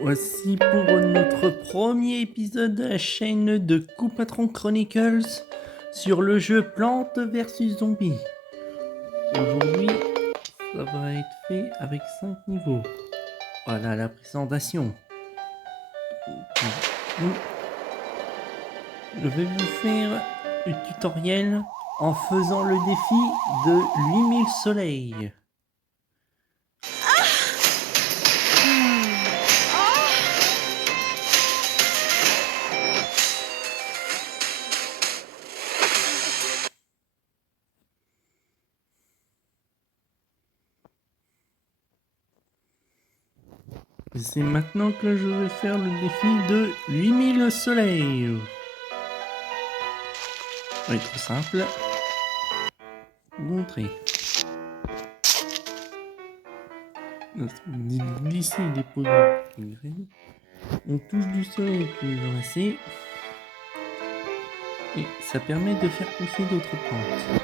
Voici pour notre premier épisode de la chaîne de Coupatron Chronicles sur le jeu Plantes vs Zombies. Aujourd'hui, ça va être fait avec 5 niveaux. Voilà la présentation. Je vais vous faire le tutoriel en faisant le défi de 8000 soleils. C'est maintenant que je vais faire le défi de 8000 soleils. Ça va être simple. Vous montrer. Glisser des pots de graines. On touche du sol pour les ramasser. Et ça permet de faire pousser d'autres plantes.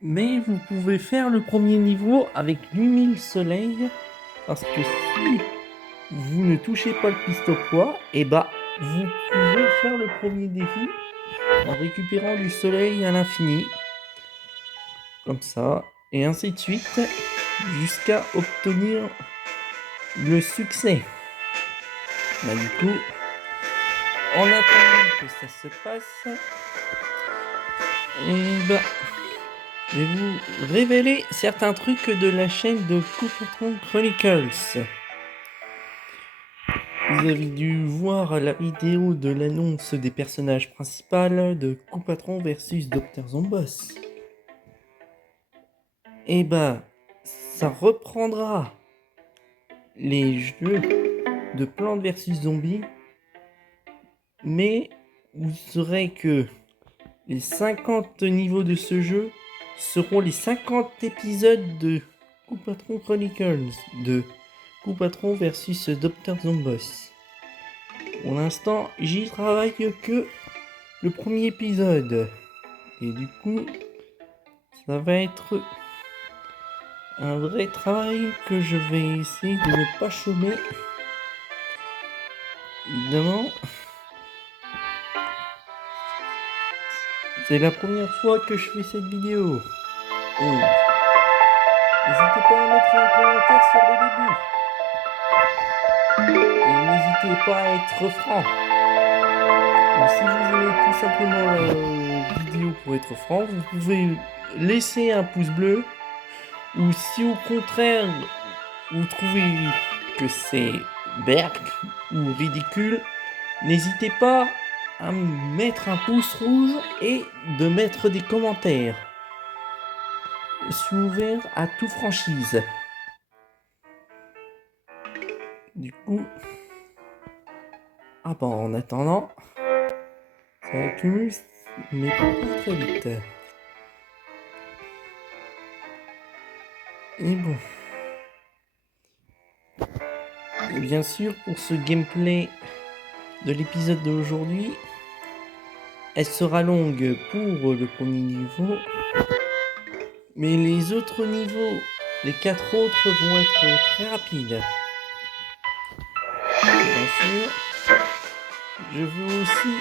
Mais vous pouvez faire le premier niveau avec 8000 soleils. Parce que si vous ne touchez pas le pistopois, et bah vous pouvez faire le premier défi en récupérant du soleil à l'infini. Comme ça. Et ainsi de suite. Jusqu'à obtenir le succès. Bah, du coup, en attendant que ça se passe, et bah, je vais vous révéler certains trucs de la chaîne de Coupatron Chronicles. Vous avez dû voir la vidéo de l'annonce des personnages principaux de Coupatron versus Dr Zomboss. Et bah, ça reprendra les jeux de Plantes versus Zombies, mais vous saurez que les 50 niveaux de ce jeu seront les 50 épisodes de Coupatron Chronicles, de Coupatron versus Dr Zomboss. Pour l'instant, j'y travaille que le premier épisode. Et du coup, ça va être un vrai travail que je vais essayer de ne pas chômer. Évidemment, c'est la première fois que je fais cette vidéo. Donc, n'hésitez pas à mettre un commentaire sur le début. Et n'hésitez pas à être franc. Donc, si vous aimez tout simplement la vidéo pour être franc, vous pouvez laisser un pouce bleu. Ou si au contraire, vous trouvez que c'est berk ou ridicule, n'hésitez pas à mettre un pouce rouge et de mettre des commentaires. Je suis ouvert à toute franchise. Du coup, en attendant, ça accumule, mais pas très vite. Et bon. Et bien sûr, pour ce gameplay de l'épisode d'aujourd'hui, elle sera longue pour le premier niveau. Mais les autres niveaux, les 4 autres vont être très rapides. Bien sûr, je veux aussi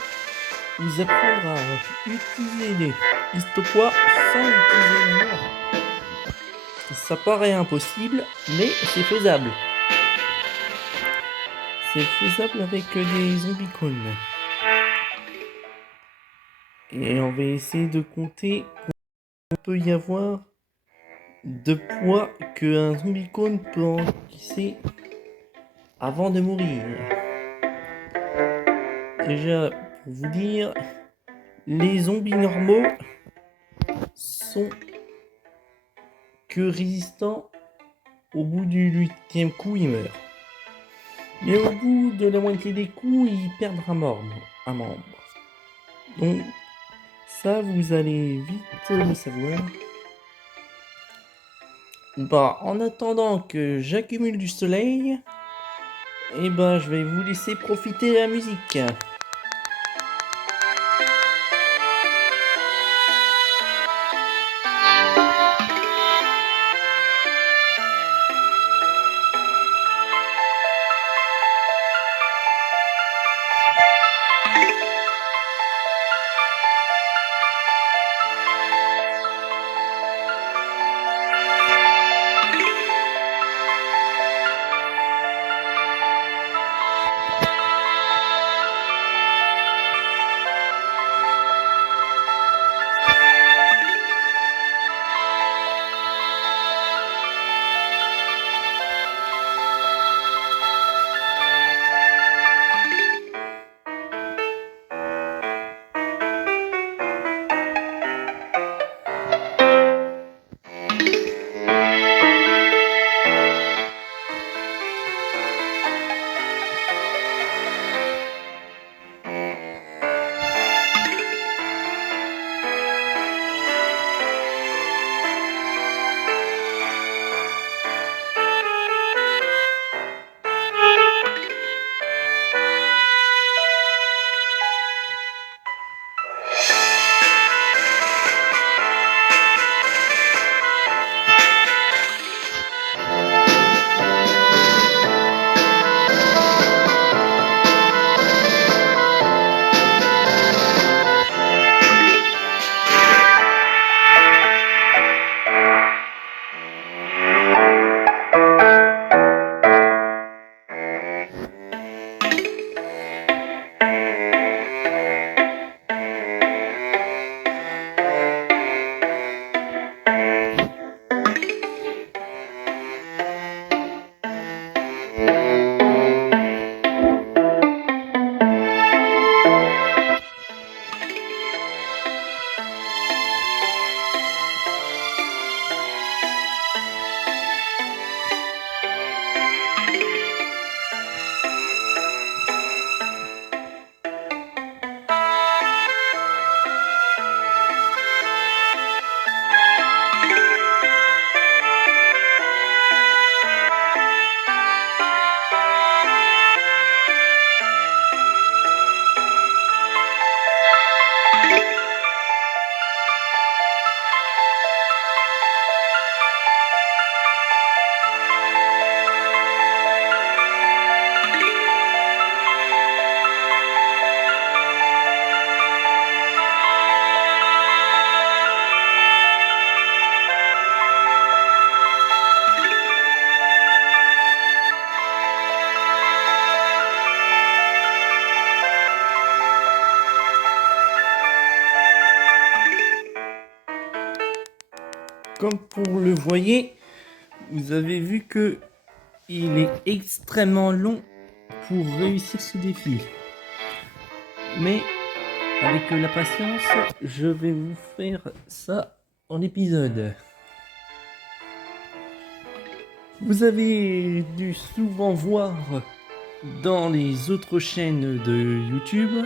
vous apprendre à utiliser les pistopois sans utiliser la main. Ça paraît impossible, mais c'est faisable. C'est faisable avec des zombicons. Et on va essayer de compter combien peut y avoir de poids qu'un zombicon peut encaisser avant de mourir. Déjà, pour vous dire, les zombies normaux sont que résistants. Au bout du 8e coup, ils meurent. Mais au bout de la moitié des coups, ils perdent un membre. Donc, ça, vous allez vite le savoir. Bah, en attendant que j'accumule du soleil, et ben, je vais vous laisser profiter de la musique. comme vous le voyez, vous avez vu que il est extrêmement long pour réussir ce défi. Mais avec la patience, je vais vous faire ça en épisode. Vous avez dû souvent voir dans les autres chaînes de YouTube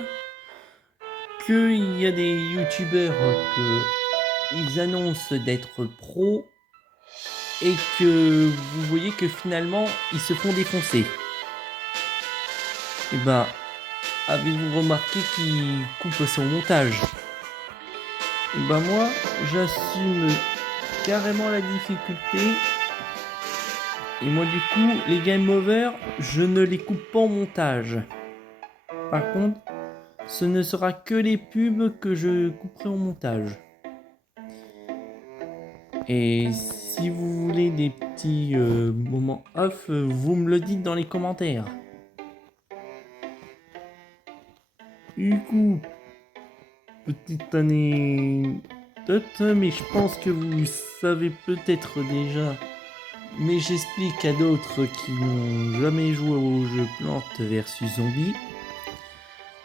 qu'il y a des youtubeurs ils annoncent d'être pros et que vous voyez que finalement ils se font défoncer. Et ben, avez-vous remarqué qu'ils coupent son montage? Et ben moi, j'assume carrément la difficulté. Et moi du coup, les game over, je ne les coupe pas en montage. Par contre, ce ne sera que les pubs que je couperai en montage. Et si vous voulez des petits moments off, vous me le dites dans les commentaires. Du coup, petite anecdote, mais je pense que vous savez peut-être déjà, mais j'explique à d'autres qui n'ont jamais joué au jeu Plantes vs Zombies.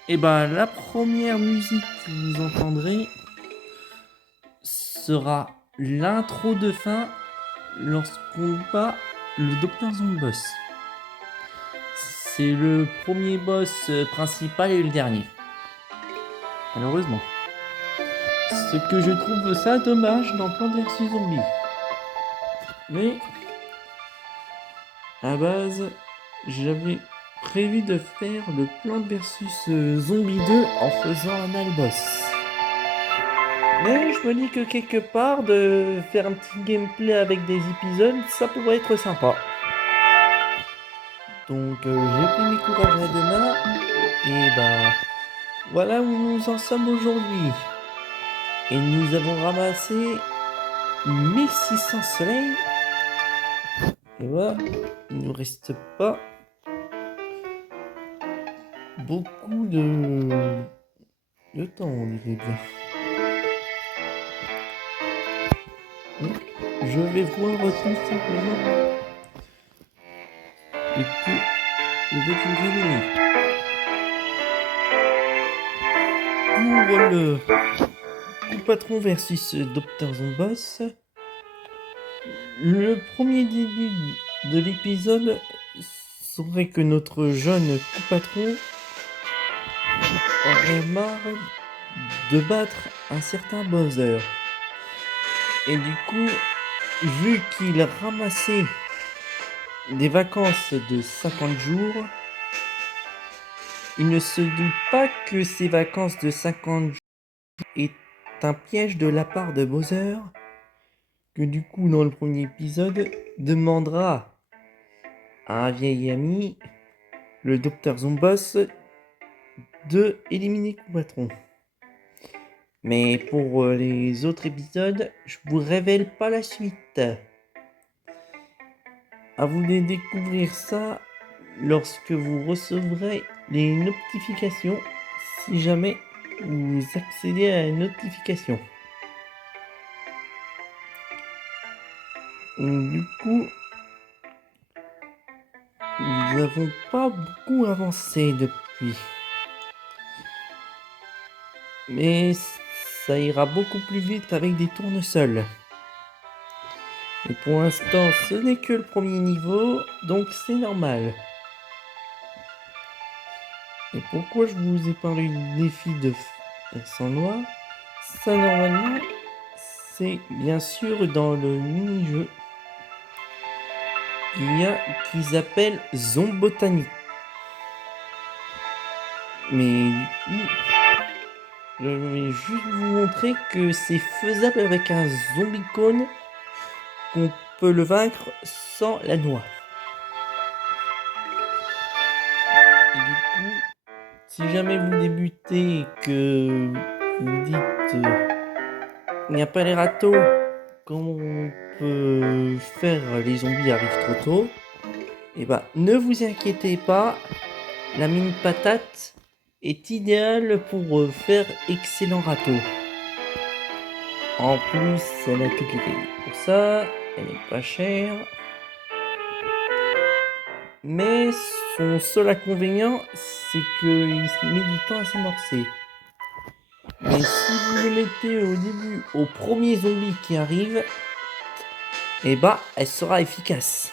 Et ben la première musique que vous entendrez sera l'intro de fin lorsqu'on bat le Dr Zomboss. C'est le premier boss principal et le dernier. Malheureusement. Ce que je trouve ça dommage dans Plants vs Zombies. Mais à base, j'avais prévu de faire le Plants vs Zombies 2 en faisant un Alboss. Mais je me dis que quelque part, de faire un petit gameplay avec des épisodes, ça pourrait être sympa. Donc j'ai pris mes courages à deux mains, et bah voilà où nous en sommes aujourd'hui. Et nous avons ramassé 1600 soleils. Et voilà, il nous reste pas beaucoup de temps, on dirait bien. Je vais voir tout simplement. Et puis, je vais vous révéler. Pour le coup patron versus Dr Zomboss, le premier début de l'épisode serait que notre jeune coup patron aurait marre de battre un certain Bowser. Et du coup, vu qu'il ramassait des vacances de 50 jours, il ne se doute pas que ces vacances de 50 jours est un piège de la part de Bowser, que du coup dans le premier épisode demandera à un vieil ami, le Dr Zomboss, de éliminer Coup Patron. Mais pour les autres épisodes, je vous révèle pas la suite. À vous de découvrir ça lorsque vous recevrez les notifications, si jamais vous accédez à une notification. Du coup, nous n'avons pas beaucoup avancé depuis. Mais ça ira beaucoup plus vite avec des tournesols. Et pour l'instant, ce n'est que le premier niveau, donc c'est normal. Et pourquoi je vous ai parlé du défi de sans noix? Ça, normalement, c'est bien sûr dans le mini-jeu qu'ils appellent Zombotanie. Mais du coup, je vais juste vous montrer que c'est faisable avec un zombicone, qu'on peut le vaincre sans la noix. Et du coup, si jamais vous débutez et que vous dites il n'y a pas les râteaux, comment on peut faire les zombies arrivent trop tôt, et bah ne vous inquiétez pas, la mine patate est idéale pour faire excellent râteau. En plus, elle a toutes les qualités pour ça. Elle est pas chère. Mais son seul inconvénient, c'est qu'il met du temps à s'amorcer. Mais si vous le mettez au début, au premier zombie qui arrive, et bah, elle sera efficace.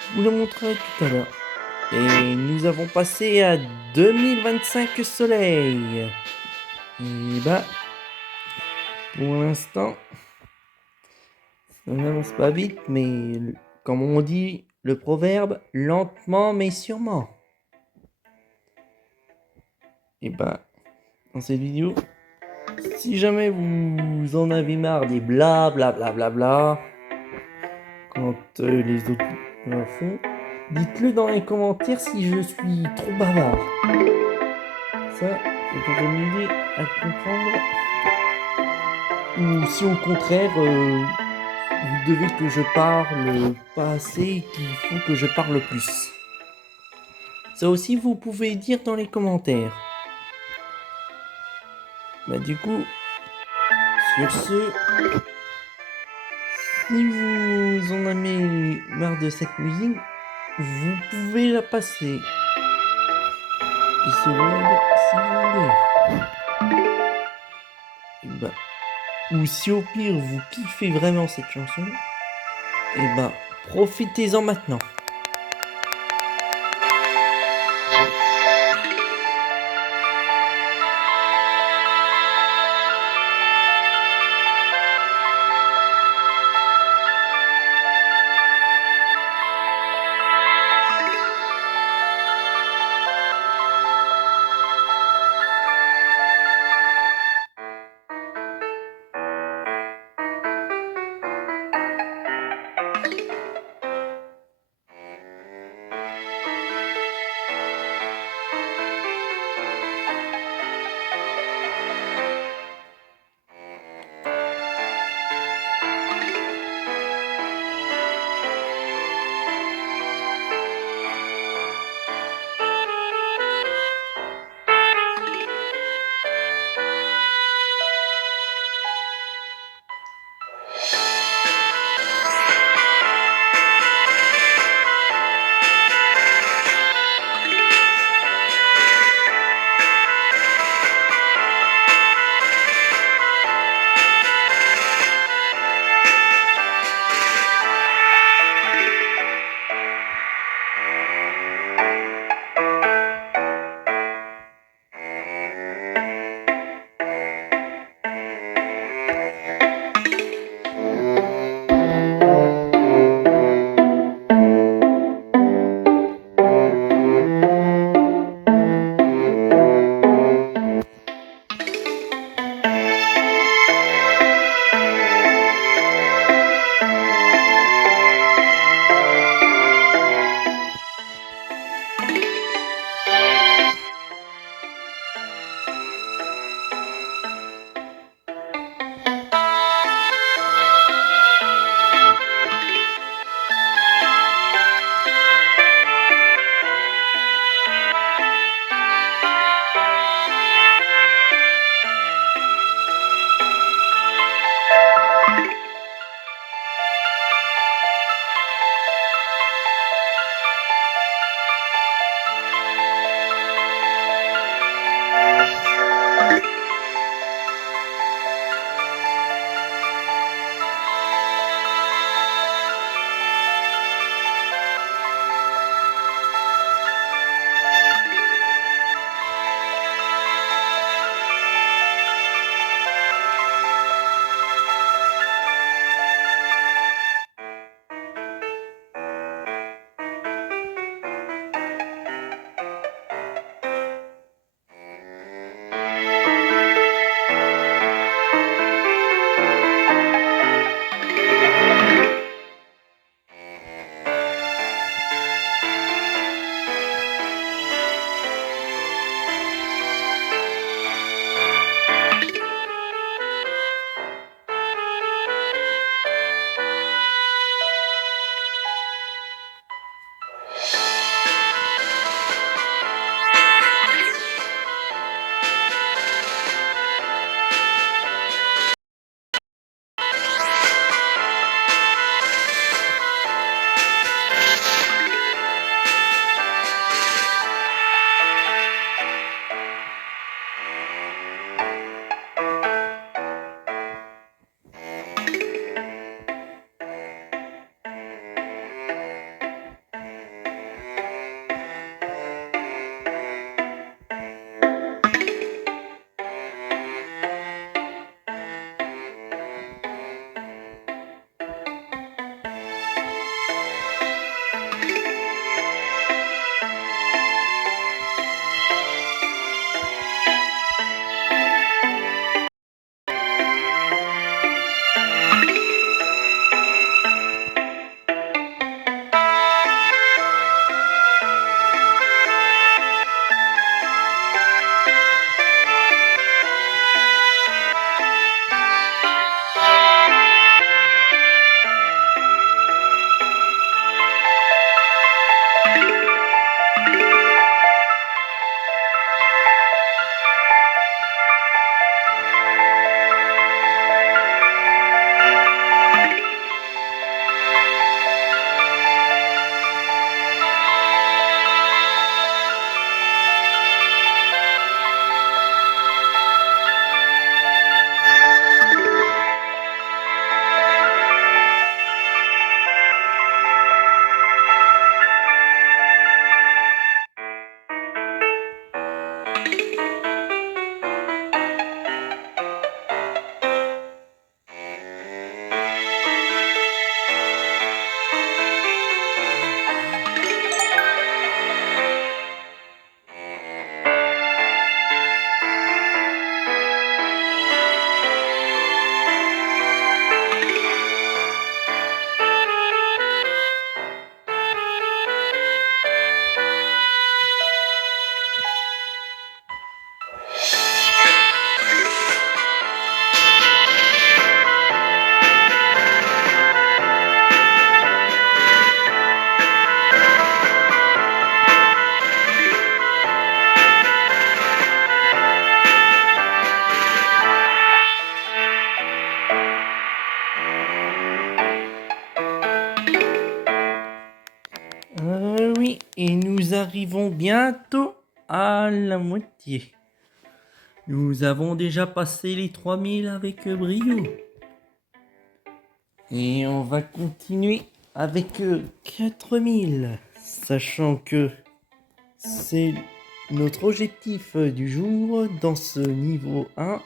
Je vous le montrerai tout à l'heure. Et nous avons passé à 2025 soleils. Et bah, pour l'instant, ça n'avance pas vite, mais comme on dit, le proverbe, lentement mais sûrement. Et bah, dans cette vidéo, si jamais vous en avez marre des bla bla bla bla bla, quand les autres le font, dites-le dans les commentaires si je suis trop bavard. Ça pourrait m'aider à comprendre. Ou si au contraire, vous devez que je parle pas assez et qu'il faut que je parle plus. Ça aussi, vous pouvez dire dans les commentaires. Bah du coup, sur ce, si vous en avez marre de cette musique, vous pouvez la passer 10 secondes si vous voulez. Et bah, ou si au pire vous kiffez vraiment cette chanson, et bah profitez-en maintenant. Et nous arrivons bientôt à la moitié. Nous avons déjà passé les 3000 avec brio. Et on va continuer avec 4000. Sachant que c'est notre objectif du jour dans ce niveau 1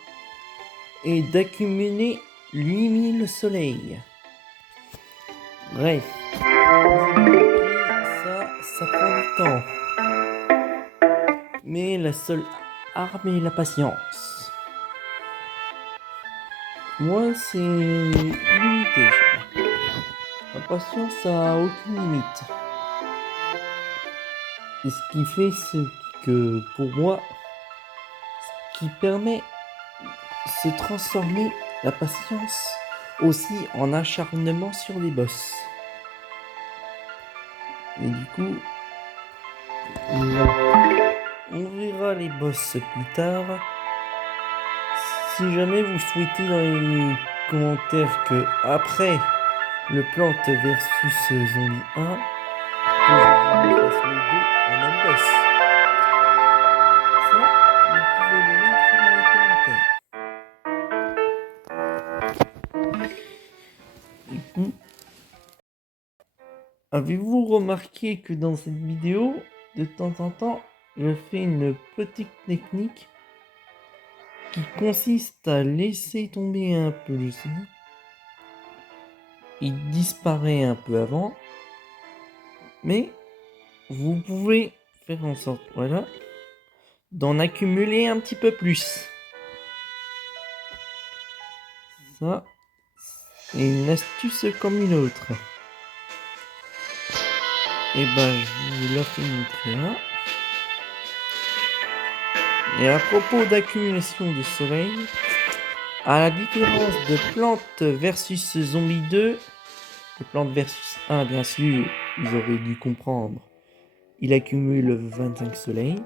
est d'accumuler 8000 soleils. Bref, ça prend du temps. Mais la seule arme est la patience. Moi, c'est illimité. La patience a aucune limite. Et ce qui fait, c'est que pour moi, ce qui permet de se transformer la patience aussi en acharnement sur les boss. Et du coup, on verra les boss plus tard. Si jamais vous souhaitez dans les commentaires que après le Plante versus Zombie 1, que je vous fasse le 2 en même boss. Ça, vous pouvez le mettre dans les commentaires. Du coup, avez-vous remarqué que dans cette vidéo, de temps en temps, je fais une petite technique qui consiste à laisser tomber un peu le son. Il disparaît un peu avant, mais vous pouvez faire en sorte, voilà, d'en accumuler un petit peu plus. Ça, c'est une astuce comme une autre. Et ben, je vous la fais montrer là. Et à propos d'accumulation de soleil, à la différence de Plante versus Zombie 2, de Plante versus 1, bien sûr, vous aurez dû comprendre, il accumule 25 soleils,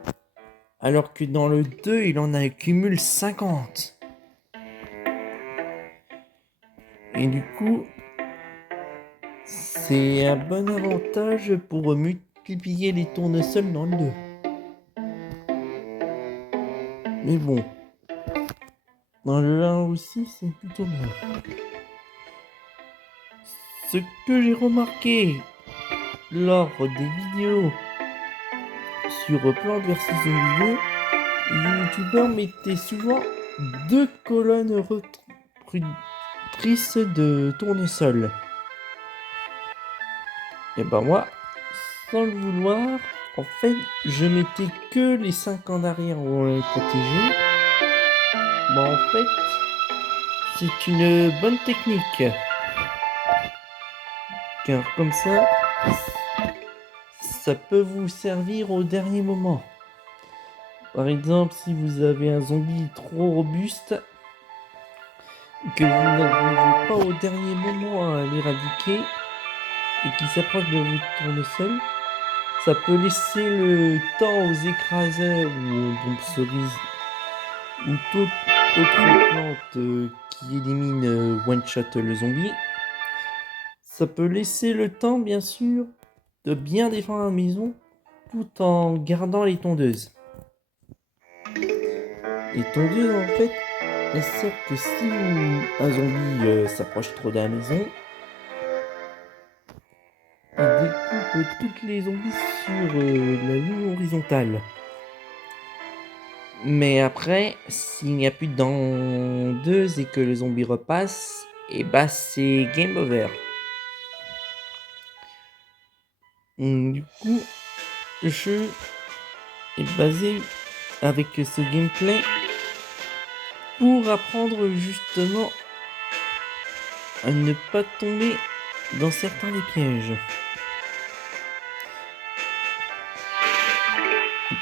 alors que dans le 2, il en accumule 50. Et du coup, c'est un bon avantage pour multiplier les tournesols dans le 2. Mais bon, dans le 1 aussi, c'est plutôt bien. Ce que j'ai remarqué lors des vidéos sur Plante vs Zombie 2, les youtubeurs mettaient souvent 2 colonnes reproductrices de tournesol. Et ben moi, sans le vouloir, en fait, je mettais que les 5 en arrière protégés. Bon, en fait, c'est une bonne technique. Car comme ça peut vous servir au dernier moment. Par exemple, si vous avez un zombie trop robuste, que vous n'arrivez pas au dernier moment à l'éradiquer, et qui s'approche de votre tournesol, ça peut laisser le temps aux écraseurs ou aux bombes cerises ou toute autre plante qui élimine one-shot le zombie. Ça peut laisser le temps, bien sûr, de bien défendre la maison tout en gardant les tondeuses. Les tondeuses, en fait, elles servent que si un zombie s'approche trop de la maison, il découpe toutes les zombies sur la ligne horizontale. Mais après, s'il n'y a plus de tondeuses et que le zombie repasse, et bah c'est game over. Du coup, le jeu est basé avec ce gameplay pour apprendre justement à ne pas tomber dans certains des pièges.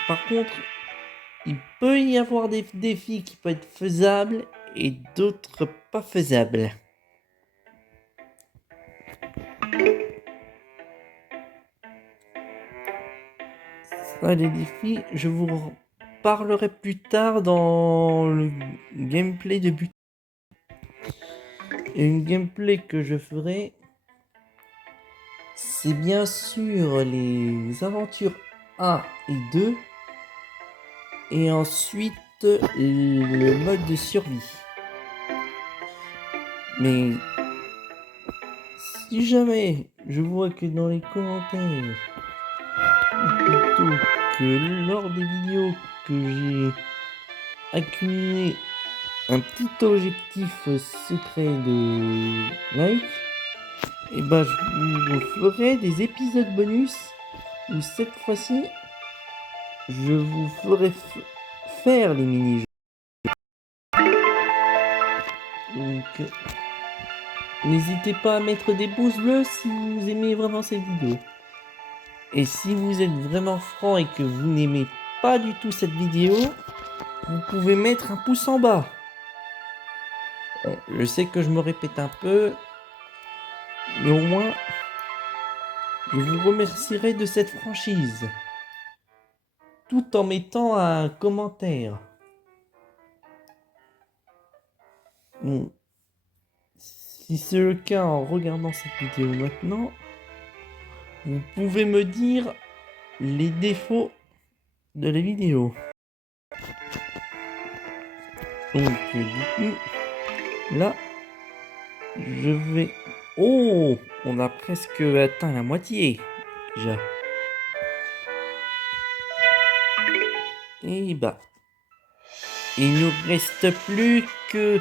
Par contre, il peut y avoir des défis qui peuvent être faisables et d'autres pas faisables. Ça, les défis, je vous parlerai plus tard dans le gameplay de but. Et une gameplay que je ferai c'est bien sûr les aventures 1 et 2, et ensuite le mode de survie. Mais si jamais je vois que dans les commentaires, ou plutôt que lors des vidéos que j'ai accumulé un petit objectif secret de like, et ben je vous ferai des épisodes bonus où cette fois-ci je vous ferai faire les mini-jeux. Donc n'hésitez pas à mettre des pouces bleus si vous aimez vraiment cette vidéo. Et si vous êtes vraiment franc et que vous n'aimez pas du tout cette vidéo, vous pouvez mettre un pouce en bas. Je sais que je me répète un peu, mais au moins je vous remercierai de cette franchise, tout en mettant un commentaire. Bon, si c'est le cas en regardant cette vidéo maintenant, vous pouvez me dire les défauts de la vidéo. Donc du coup, là, je vais... Oh, on a presque atteint la moitié, déjà. Et bah, il nous reste plus que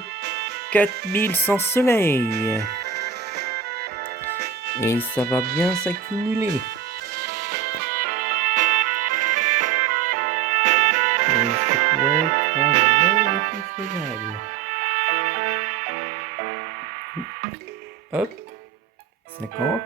4100 soleils. Et ça va bien s'accumuler. Et ça pourrait être un vrai défi faisable. Hop, 50.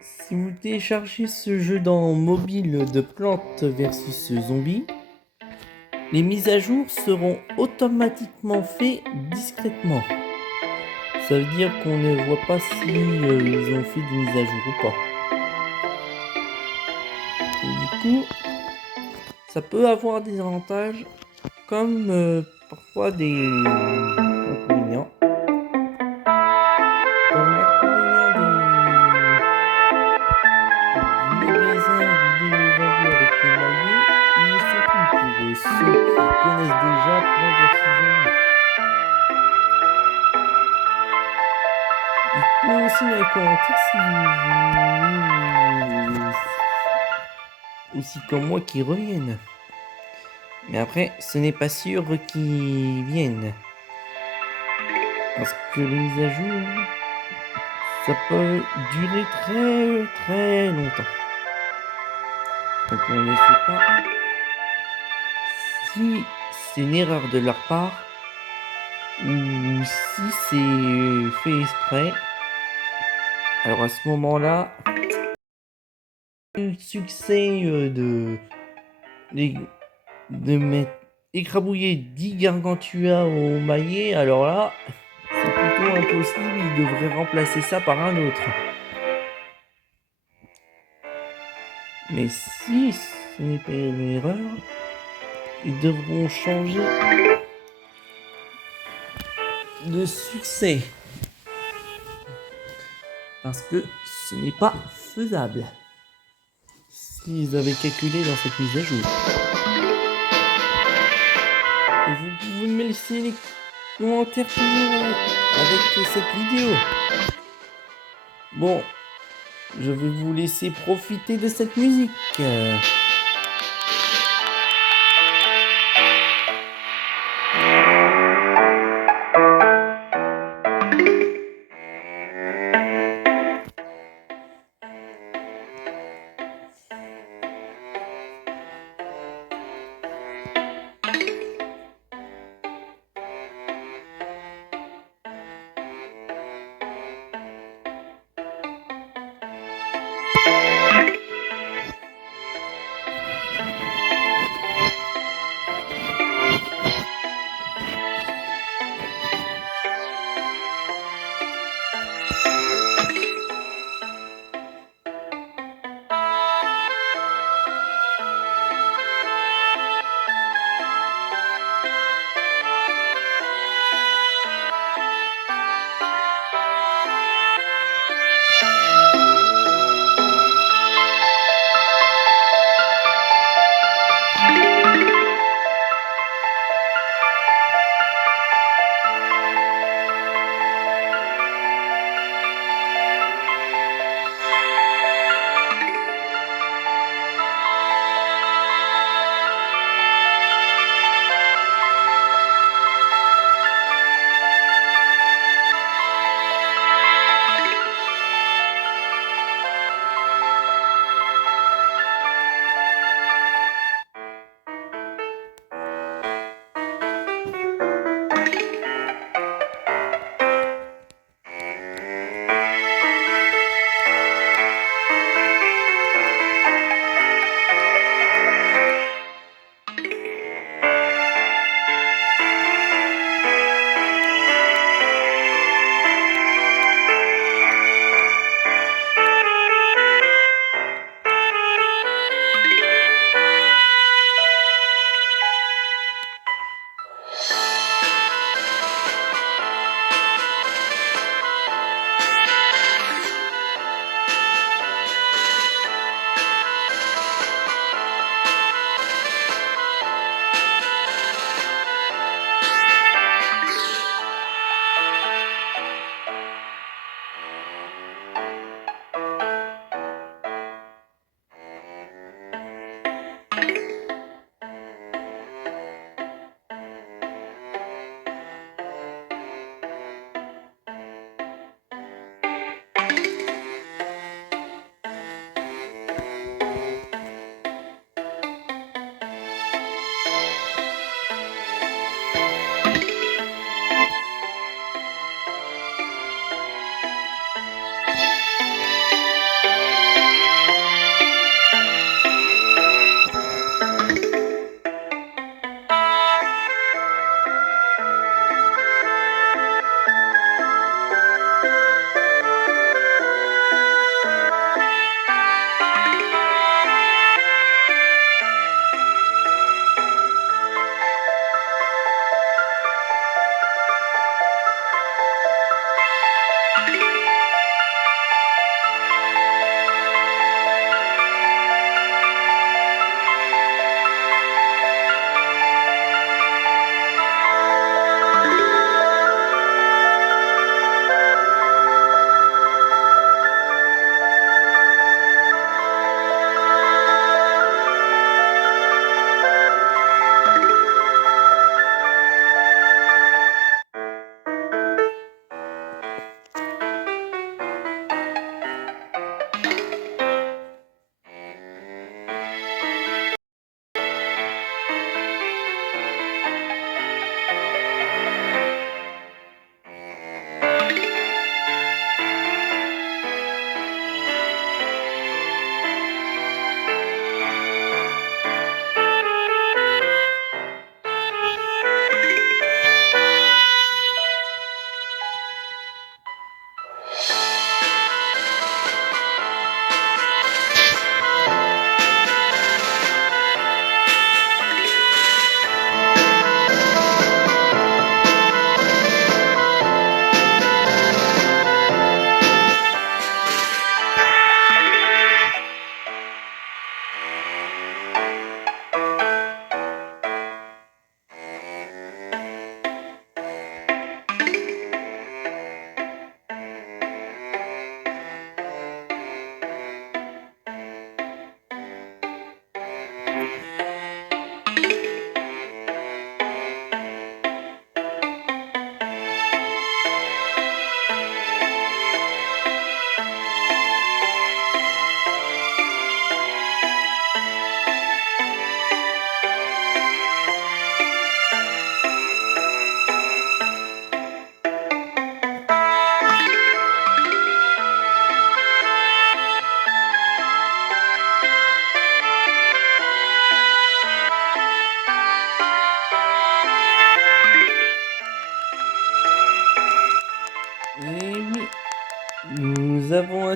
Si vous téléchargez ce jeu dans mobile de Plantes versus Zombies, les mises à jour seront automatiquement faites discrètement. Ça veut dire qu'on ne voit pas si ils ont fait des mises à jour ou pas. Et du coup, ça peut avoir des avantages comme parfois des inconvénients. Comme l'inconvénient du magasin vidéo vendus avec les maillets, ils ne sont plus pour ceux qui connaissent déjà Plants vs Zombies. Dites-moi aussi dans les commentaires si vous aussi comme moi qui reviennent. Mais après, ce n'est pas sûr qu'ils viennent. Parce que les mises à jour, ça peut durer très longtemps. Donc on ne sait pas si c'est une erreur de leur part ou si c'est fait exprès. Alors à ce moment-là, le succès de mettre écrabouiller 10 gargantua au maillet, alors là, c'est plutôt impossible, ils devraient remplacer ça par un autre. Mais si ce n'est pas une erreur, ils devront changer de succès. Parce que ce n'est pas faisable. S'ils avaient calculé dans cette mise à jour. Et vous pouvez me laisser les commentaires toujours avec cette vidéo. Bon, je vais vous laisser profiter de cette musique.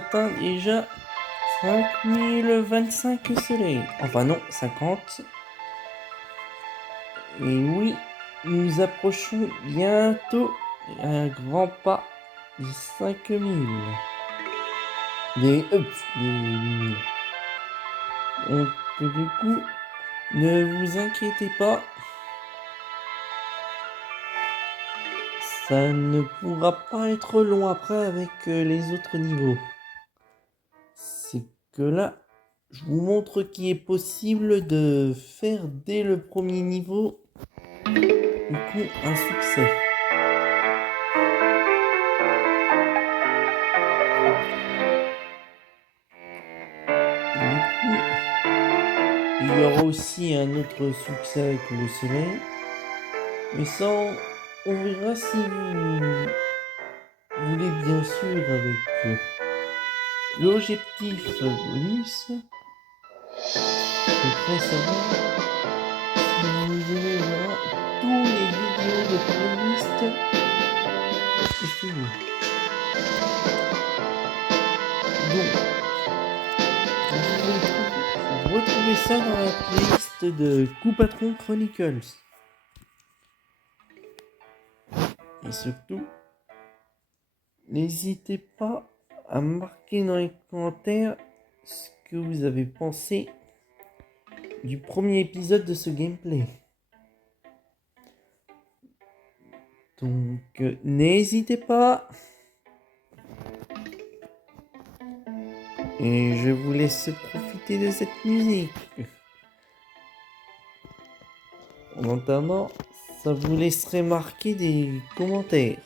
atteint déjà 5025 soleils. Enfin non, 50. Et oui, nous approchons bientôt un grand pas des 5000. Donc du coup, ne vous inquiétez pas, ça ne pourra pas être long après avec les autres niveaux. C'est que là, je vous montre qu'il est possible de faire dès le premier niveau du coup un succès. Du coup, il y aura aussi un autre succès avec le soleil. Mais ça, on verra si vous voulez bien sûr avec l'objectif bonus. Je voudrais savoir si vous aimez voir tous les vidéos de playlist que je fais. Donc, vous retrouvez ça dans la playlist de Coupatron Chronicles. Et surtout, n'hésitez pas à marquer dans les commentaires ce que vous avez pensé du premier épisode de ce gameplay. Donc, n'hésitez pas. Et je vous laisse profiter de cette musique. En attendant, ça vous laisserait marquer des commentaires.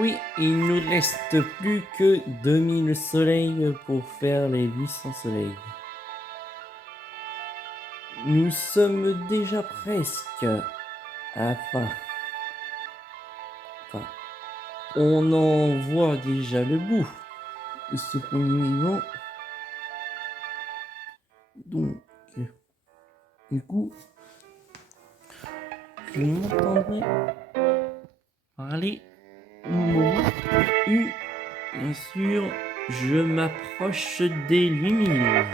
oui, il nous reste plus que 2000 soleils pour faire les 800 soleils. Nous sommes déjà presque à la fin. Enfin, on en voit déjà le bout de ce premier niveau. Donc, du coup, je m'entendrai parler au moment où, bien sûr, je m'approche des 8000.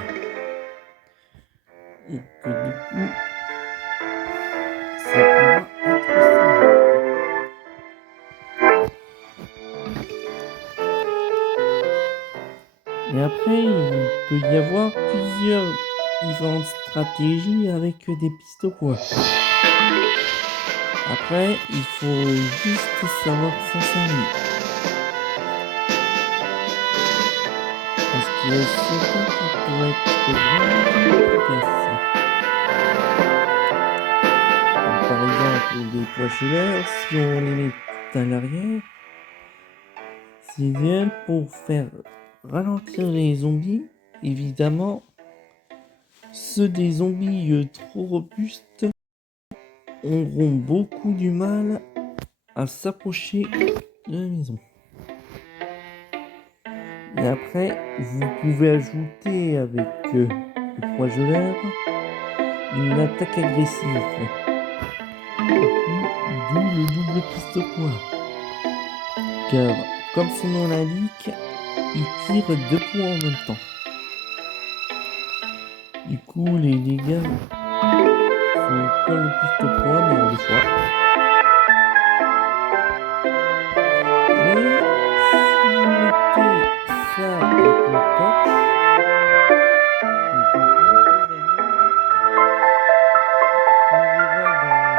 Donc, du coup, ça pourra être ça. Et après, il peut y avoir plusieurs différentes stratégies avec des pistes au poids. Après, il faut juste savoir s'en servir. Parce qu'il y a certains qui pourraient être vraiment efficaces. Donc, par exemple, les poissonneurs, si on les met tout à l'arrière, c'est bien pour faire ralentir les zombies. Évidemment, ceux des zombies trop robustes auront beaucoup du mal à s'approcher de la maison. Et après, vous pouvez ajouter avec le poisonneur une attaque agressive. D'où le double piste au poids. Car, comme son nom l'indique, il tire 2 points en même temps. Du coup, les dégâts sont comme le piste au poids, mais en 2 fois. Mais si vous mettez ça avec une torche, qui est une plante d'ailleurs, qu'on verra dans les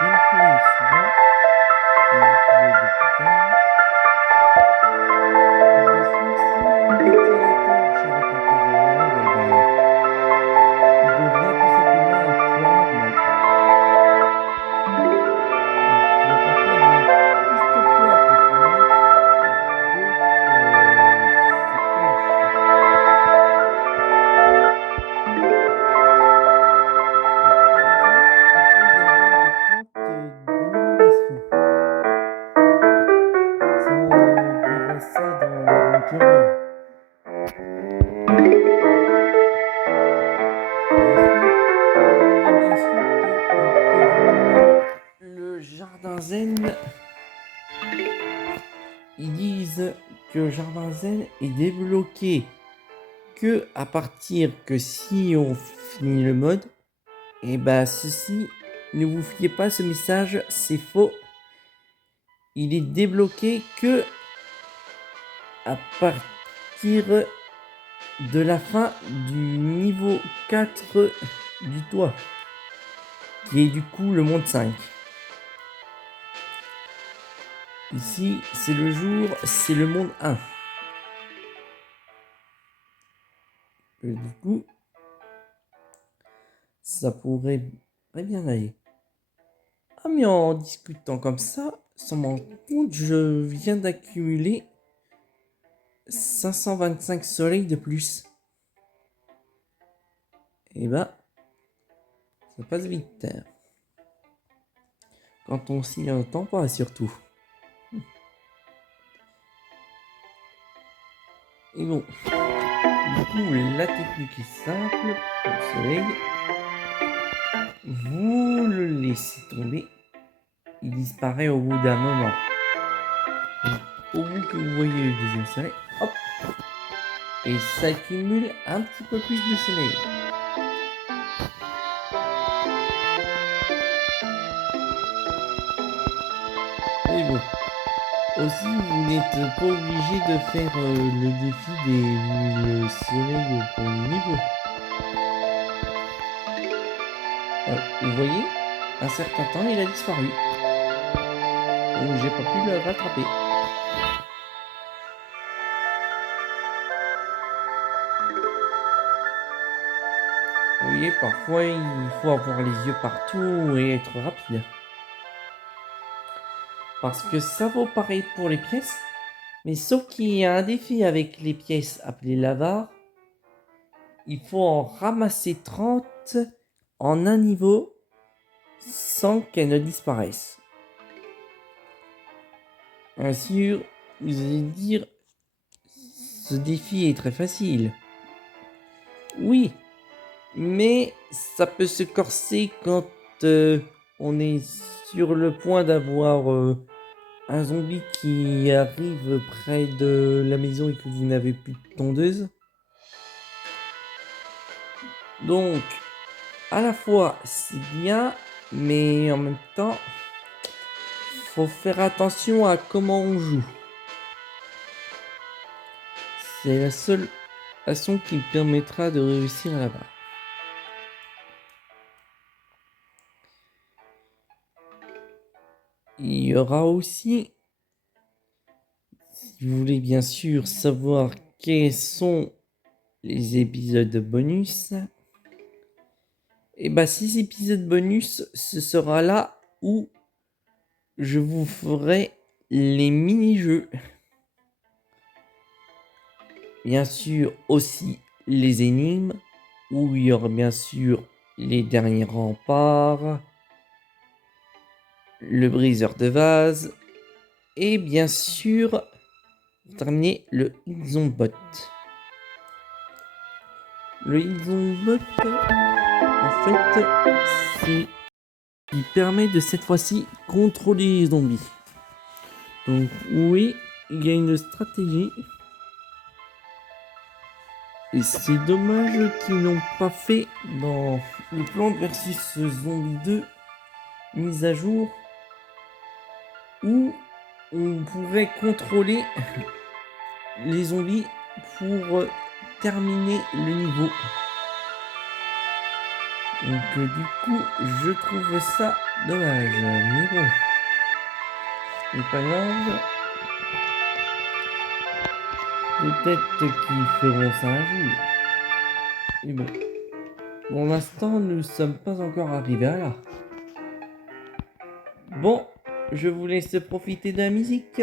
gameplays suivants, les épisodes de plus tard. Et bien sûr, si vous mettez la torche avec un poisonneur, eh ben, il devient tout simplement un poids normal. Donc, il y a parfois des pistes au poids qu'on peut mettre, et d'autres, c'est pas ouf. Par exemple, il peut y avoir des plantes d'amélioration. Ça, on verra ça dans l'aventure 2. Ensuite, bien sûr qu'on peut diminuer le jardin zen. Ils disent que le jardin zen est débloqué que à partir que si on finit le mode. Et bah ceci, ne vous fiez pas à ce message, c'est faux. Il est débloqué que à partir de la fin du niveau 4 du toit, qui est du coup le monde 5. Ici, c'est le jour, c'est le monde 1. Et du coup, ça pourrait très bien aller. Ah mais en discutant comme ça, sans m'en rendre compte, je viens d'accumuler 525 soleils de plus. Et bah, ça passe vite. Quand on s'y entend pas, surtout. Et bon, du coup, la technique est simple. Le soleil, vous le laissez tomber. Il disparaît au bout d'un moment. Donc, au bout que vous voyez le deuxième soleil, hop, et ça accumule un petit peu plus de soleil. Et bon, aussi vous n'êtes pas obligé de faire le défi des 1000 soleils au premier niveau. Vous voyez, un certain temps il a disparu. Donc j'ai pas pu le rattraper. Vous voyez, parfois il faut avoir les yeux partout et être rapide. Parce que ça vaut pareil pour les pièces, mais sauf qu'il y a un défi avec les pièces appelées l'avare. Il faut en ramasser 30 en un niveau sans qu'elles ne disparaissent. Bien sûr, vous allez dire, ce défi est très facile. Oui, mais ça peut se corser quand on est sur le point d'avoir un zombie qui arrive près de la maison et que vous n'avez plus de tondeuse. Donc, à la fois c'est bien, mais en même temps, faut faire attention à comment on joue. C'est la seule façon qui me permettra de réussir à la barre. Il y aura aussi, si vous voulez bien sûr savoir quels sont les épisodes bonus, et bah 6 épisodes bonus, ce sera là où je vous ferai les mini-jeux. Bien sûr aussi les énigmes, où il y aura bien sûr les derniers remparts, le briseur de vase, et bien sûr, pour terminer, le Higgsonbot. Le Higgsonbot, en fait, c'est... Il permet de cette fois-ci contrôler les zombies. Donc oui, il y a une stratégie. Et c'est dommage qu'ils n'ont pas fait dans le Plants vs Zombie 2 mise à jour où on pourrait contrôler les zombies pour terminer le niveau. Donc du coup, je trouve ça dommage. Mais bon, c'est pas grave. Peut-être qu'ils feront ça un jour. Mais bon, pour l'instant, nous ne sommes pas encore arrivés à là. Bon, je vous laisse profiter de la musique.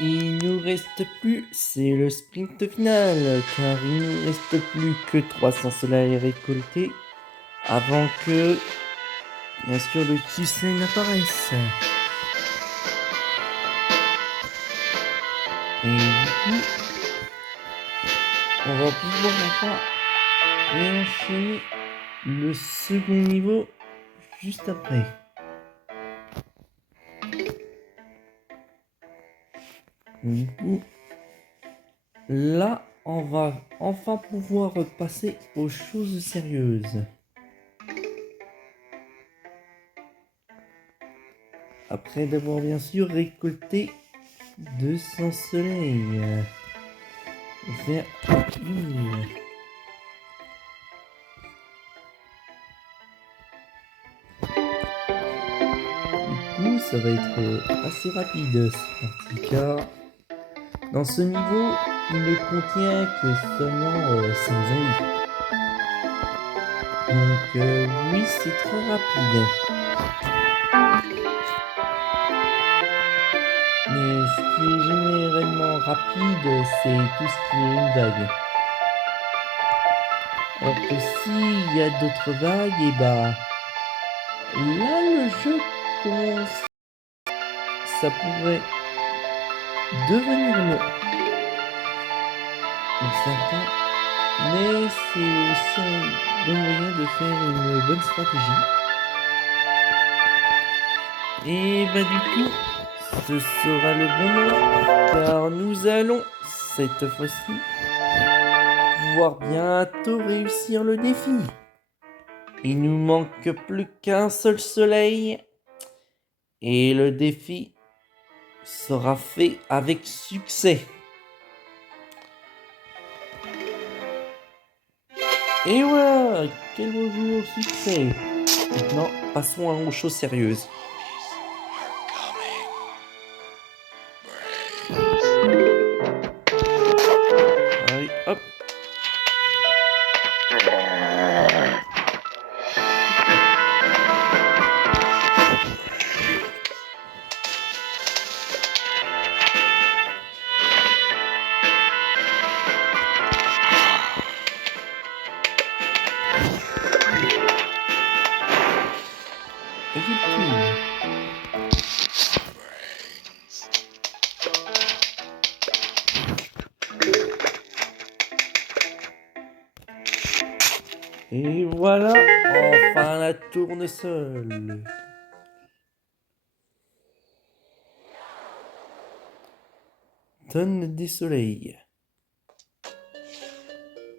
Il nous reste plus, c'est le sprint final, car il nous reste plus que 300 soleils récoltés avant que, bien sûr, le succès n'apparaisse. Et du coup, on va pouvoir enfin réenchaîner le second niveau juste après. Du coup, là, on va enfin pouvoir passer aux choses sérieuses. Après d'avoir bien sûr récolté 200 soleils vers 1000. Du coup, ça va être assez rapide cette partie car dans ce niveau, il ne contient que seulement 5 zombies. Donc oui, c'est très rapide. Mais ce qui est généralement rapide, c'est tout ce qui est une vague. Alors que s'il y a d'autres vagues, et bah là le jeu commence, ça pourrait devenir long pour certains, mais c'est aussi un bon moyen de faire une bonne stratégie. Et bah du coup, ce sera le bon moment, car nous allons, cette fois-ci, pouvoir bientôt réussir le défi. Il nous manque plus qu'un seul soleil, et le défi sera fait avec succès. Et voilà, quel beau jour, succès. Maintenant, passons aux choses sérieuses. Allez, hop. Et voilà, enfin la tournesol. Tonne des soleils.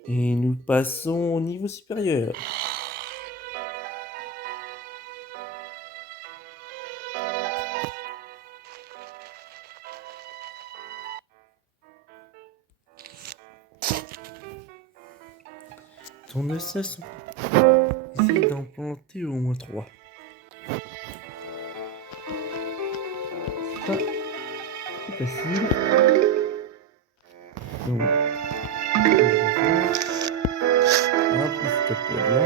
Et nous passons au niveau supérieur. Tournesol sont... Essayez d'en planter au moins 3. C'est pas facile. Donc, un petit stop là.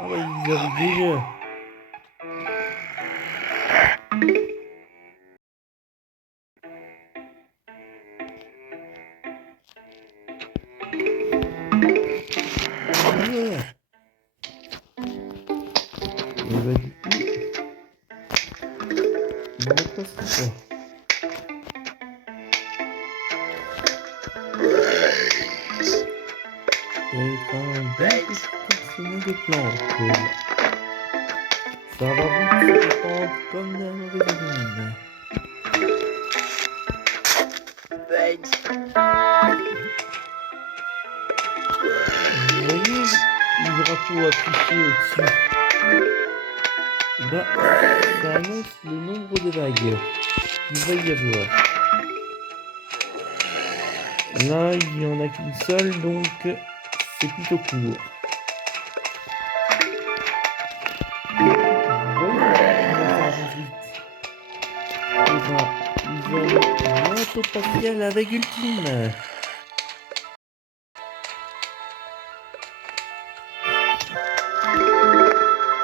Ah ouais, ils arrivent déjà. Voilà. Et bah du coup, il me passe quoi? C'est un bel personnage de plantes. Ça va vite se répandre comme la mauvaise onde. Vous voyez le drapeau affiché au-dessus? Bah, ça annonce le nombre de vagues. il va y avoir. Là, il n'y en a qu'une seule, donc c'est plutôt court. Voyons comment ça avance vite. Et ben, nous allons bientôt passer à la vague ultime.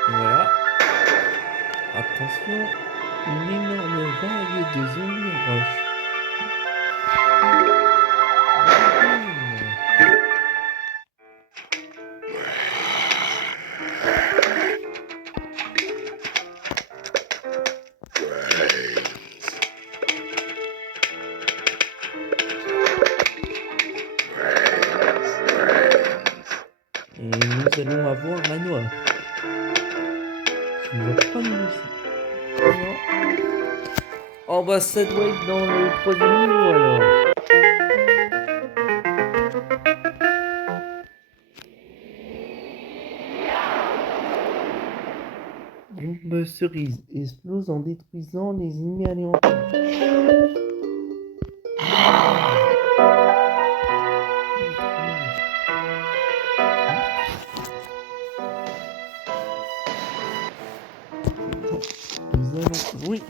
Voilà. Attention, une énorme vague de zombies roches. Et nous allons avoir la noix. Qui va pas nous laisser. Non. Oh bah ça doit être dans le troisième niveau alors. Bombe cerise explose en détruisant les ennemis alimentaires. Nous allons... Oui.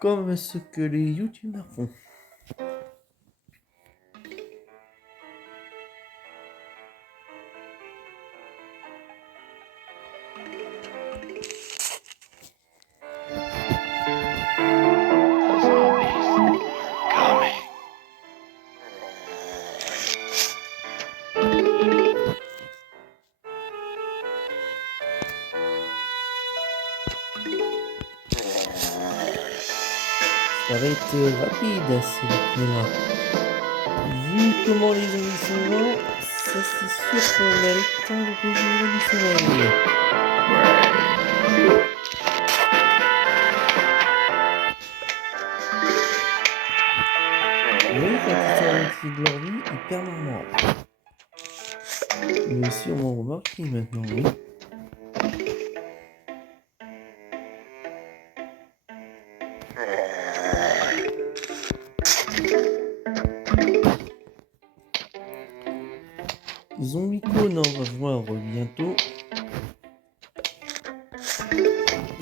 Comme ce que les youtubeurs font. Ça va être rapide ce rythme-là. Vu comment les zombies sont lents, ça c'est sûr qu'on a le temps de régénérer du soleil. Oui, quand ils sont à moitié de leur vie, ils perdent leur mort. Mais aussi on va remarquer maintenant, oui. Zombicone, on va voir bientôt.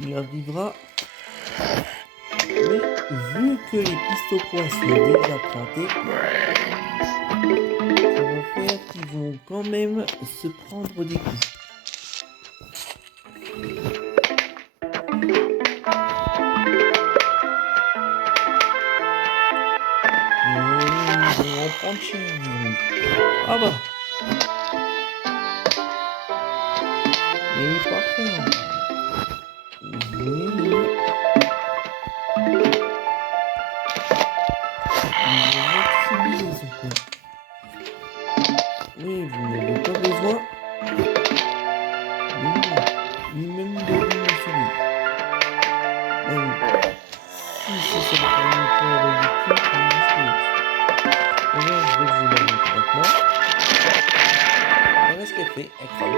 Il arrivera. Mais vu que les pistes au poing sont déjà plantés, ça va faire qu'ils vont quand même se prendre des coups. Ils vont en prendre cher. Ah bah. Et parfait. Oui. Oui, vous n'avez pas besoin ni même de l'insuline. Si ça va permettre à la victime, alors je vais vous la montrer maintenant. Voilà ce qu'elle fait, elle crame.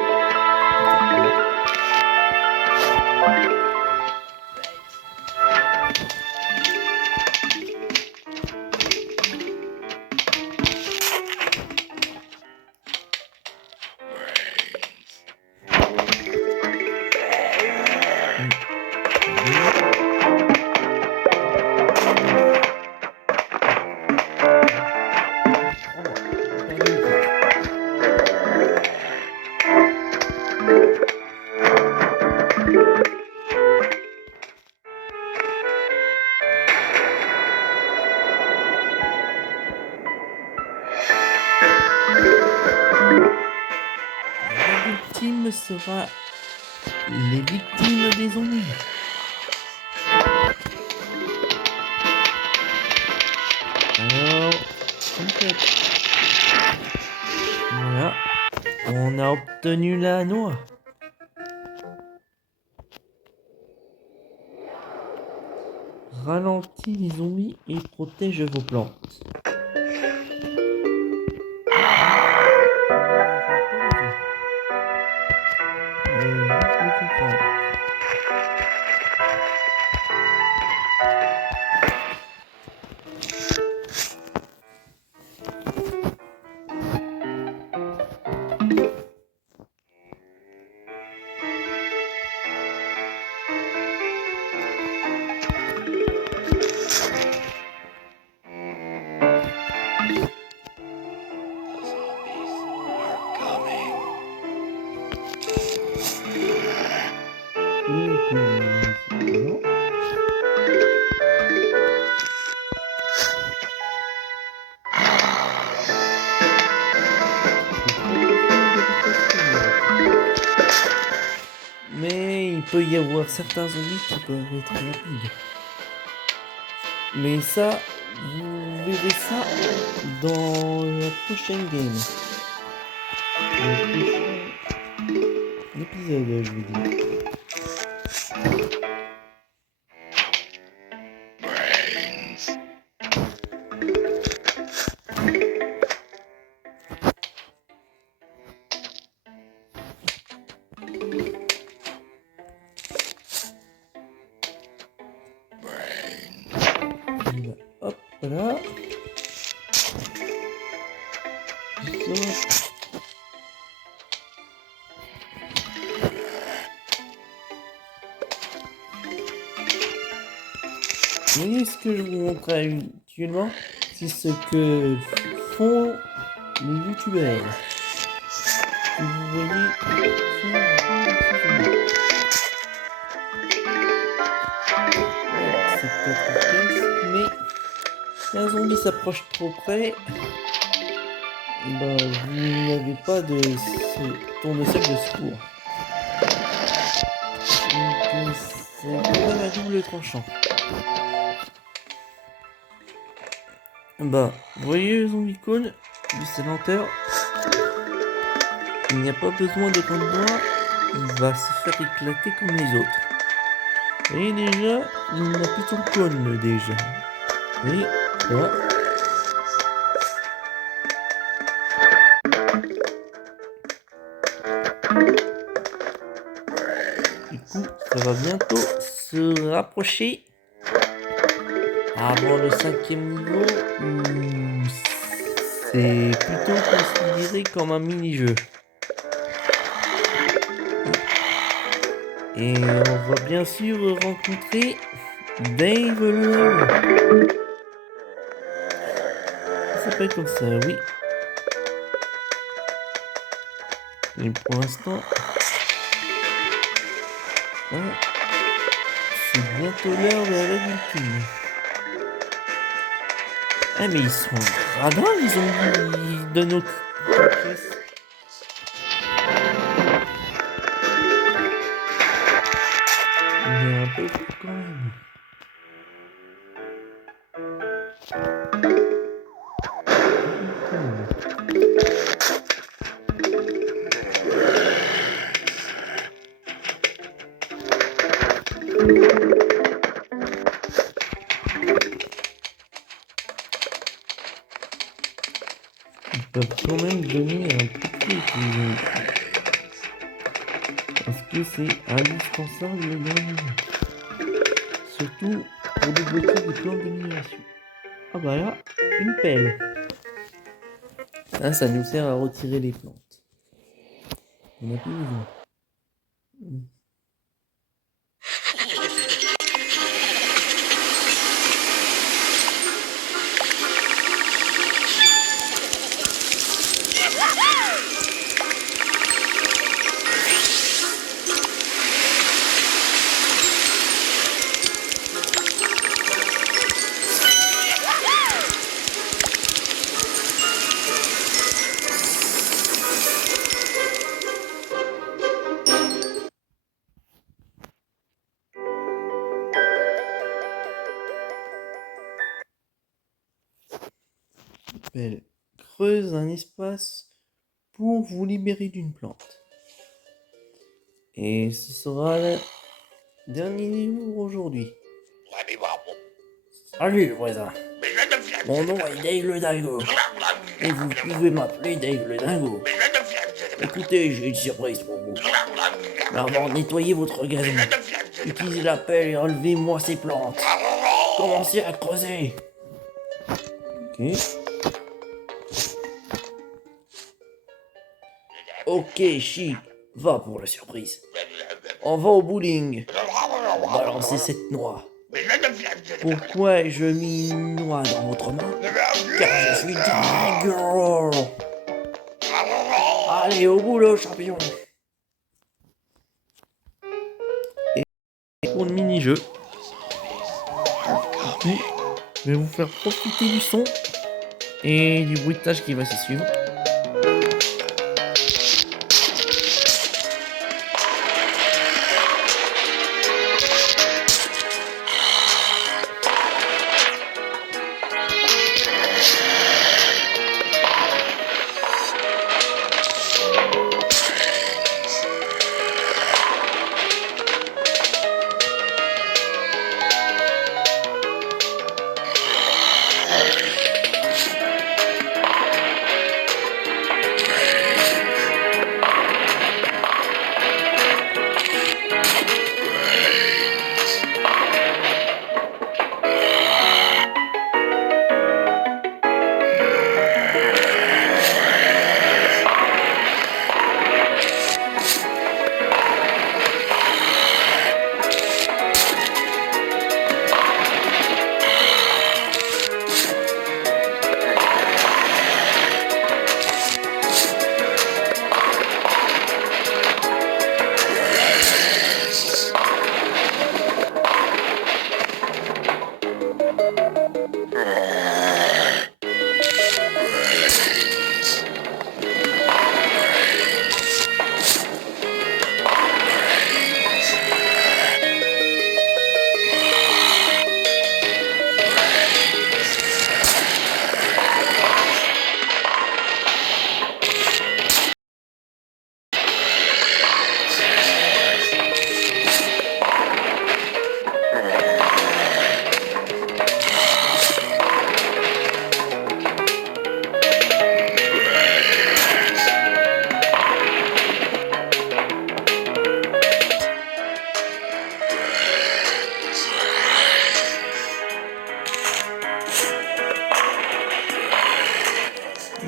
L'ultime sera les victimes des zombies. Alors, voilà, on a obtenu la noix. Ralentit les zombies et protège vos plantes. peut y avoir certains zombies qui peuvent être rapides. Mais ça, vous verrez ça dans la prochaine game. Le prochain épisode, je veux dire. Hop là. Et ce que je vous montre actuellement, c'est ce que font les youtubeurs. Que vous voyez c'est peut-être efficace, mais si un zombie s'approche trop près, vous n'avez pas de tournesol de secours. Donc c'est quand même à double tranchant. Vous voyez le zombie cone du sénateur, il n'y a pas besoin de grande bois, il va se faire éclater comme les autres. Vous voyez déjà, il n'a plus son cône déjà. Oui, là. Du coup, ça va bientôt se rapprocher avant le 5e niveau où c'est plutôt considéré comme un mini-jeu. Et on va bien sûr rencontrer Dave le il s'appelle comme ça, oui. Et pour l'instant, c'est bientôt l'heure de la victime. Ah mais ils sont radins les zombies de nos pièces. Mais un peu fou quand même. Ils peuvent quand même donner un petit peu parce que c'est indispensable dans le jeu. Surtout pour débloquer des plans d'amélioration. Ah bah là, une pelle. Là, ça nous sert à retirer les plantes. On n'a plus besoin. Pelle. Creuse un espace pour vous libérer d'une plante. Et ce sera le dernier niveau aujourd'hui. Salut voisin. Mon nom est Dave le Dingo. Et vous pouvez m'appeler Dave le Dingo. Écoutez, j'ai une surprise pour vous. Avant de nettoyer votre gazon, utilisez la pelle et enlevez-moi ces plantes. Commencez à creuser. Ok. Ok, Chi, va pour la surprise. On va au bowling. Balancez cette noix. Pourquoi ai-je mis une noix dans votre main? Car je suis Dingo. Allez, au boulot, champion. Et pour le mini-jeu, je vais vous faire profiter du son et du bruitage qui va s'y suivre.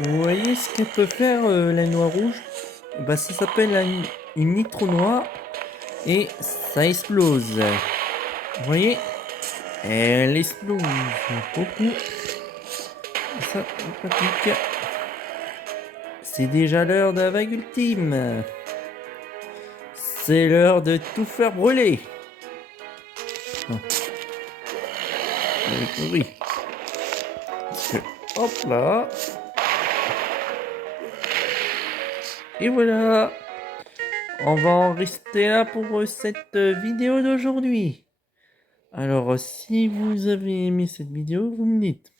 Vous voyez ce qu'elle peut faire, la noix rouge? Bah, ça s'appelle une nitro noix et ça explose. Vous voyez? Elle explose beaucoup. Ça, pratique. C'est déjà l'heure de la vague ultime. C'est l'heure de tout faire brûler. Oui. Hop là. Et voilà. On va en rester là pour cette vidéo d'aujourd'hui. Alors, si vous avez aimé cette vidéo, vous me dites.